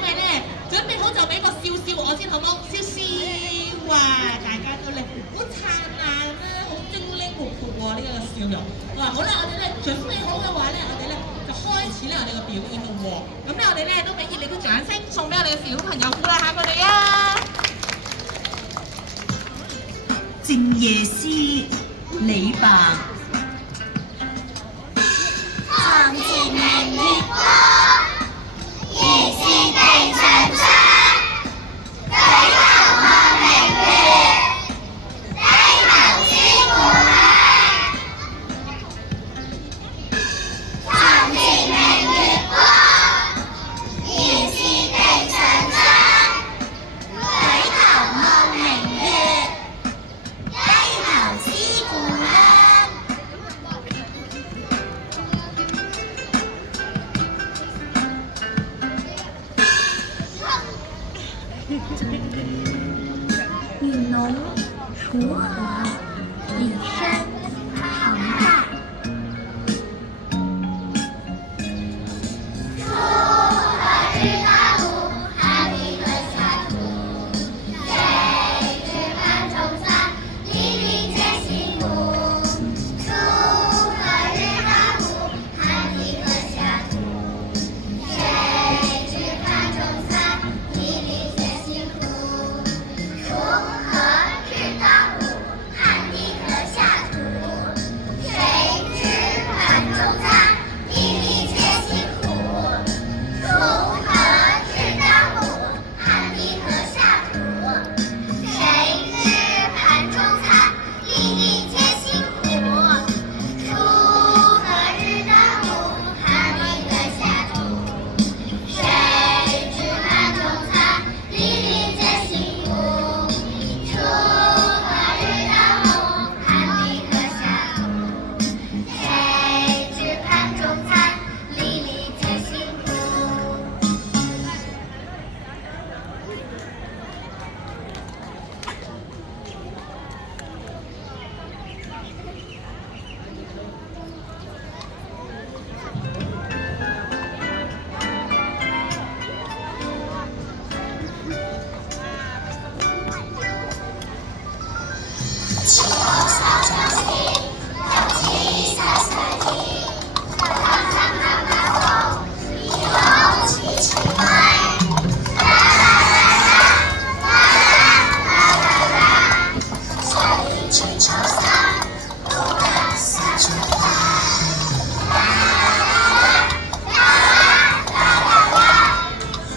未咧？準備好就俾個笑笑我先好冇？笑笑哇！大家都咧好燦爛啦，好精靈活潑喎呢個笑容。哇！好啦，我哋咧準備好嘅話咧，我哋咧就開始咧我哋嘅表演咯喎。咁咧我哋咧都俾熱烈嘅掌聲送俾我哋嘅小朋友鼓勵下佢哋啊！靜夜思李白。床前明月光，疑是地上霜。舉頭望明月，低頭思故鄉。床前明月光，疑是地上霜。舉頭望明月，低頭思故鄉。雨浓锄禾，李绅。唐代。锄禾日当午，汗滴禾下土。谁知盘中餐，粒粒皆辛苦。锄禾日当午，汗滴禾下土。谁知盘中餐，粒粒皆辛苦。锄禾日当午，汗滴禾下土。谁知盘中餐，粒粒皆辛苦。锄禾日当午，汗滴禾下土。谁知盘中餐，粒粒皆辛苦。锄禾日当午，汗滴禾下土。谁知盘中餐，粒粒皆辛苦。锄禾日当午，汗滴禾下土。谁知盘中餐，粒粒皆辛苦。起头扫脚心，脚踢撒撒地。跳跳踏踏风，一后奇奇怪。啦啦啦啦，小雨去抽伞，不敢撒出花。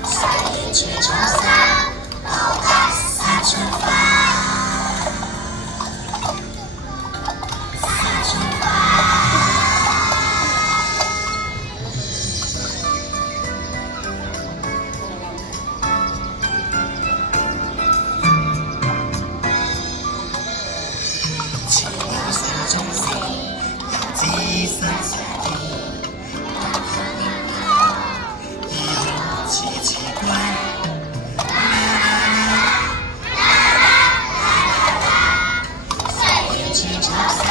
小雨去抽伞，不敢撒出花。起头扫脚心，脚踢撒撒地。一后奇奇怪。小雨去抽伞，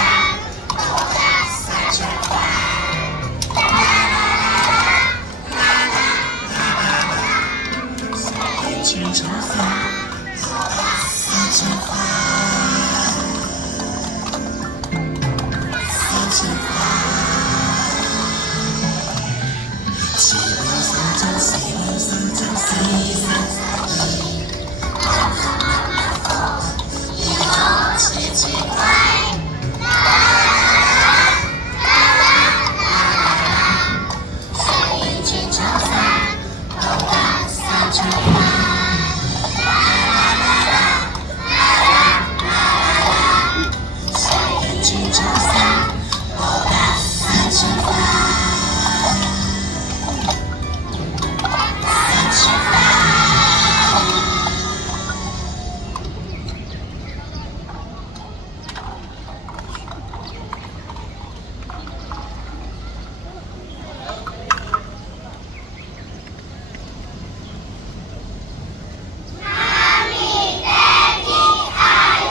不敢撒出花。小雨去抽伞，不敢撒出花。起头扫脚心，脚踢撒撒地。跳跳踏踏风，一后奇奇怪。小雨去抽伞，不敢撒出花。小雨去抽伞，不敢撒出花。撒出花。Mommy, Daddy, I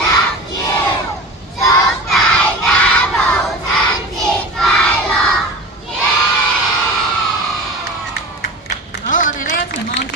love you。祝大家母親節快樂！耶！好，我哋咧一齊望住